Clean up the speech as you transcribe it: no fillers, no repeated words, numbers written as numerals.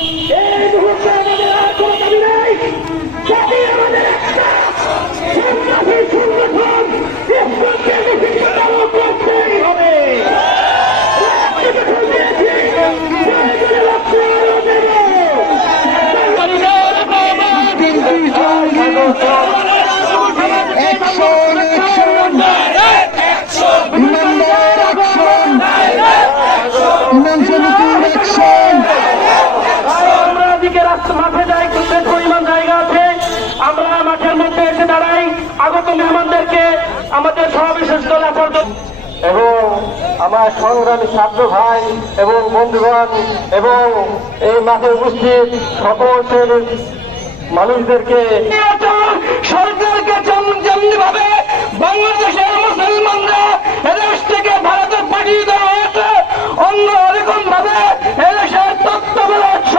এই মুহূর্তে আমাদের আর কোনো দাবি নাই। জাতি আমাদের একটা সন্ত্রাসী সংগঠন, ইসলামকে নিষিদ্ধ করতেই হবে। মাঠে যাই, বেশ পরিমাণ জায়গা আছে, আমরা মাঠের মধ্যে এসে দাঁড়াই আগত মেহমানদেরকে আমাদের সমাবেশের দলে এবং আমার সংগ্রামী ছাত্র ভাই এবং বন্ধুগণ এবং এই মাঠে উপস্থিত সকল শ্রেণীর মানুষদেরকে সরকারকে যেমনি ভাবে বাংলাদেশের মুসলমানরা এদেশ থেকে ভারতে পাঠিয়ে দেওয়া হয়েছে, অন্য এরকম ভাবে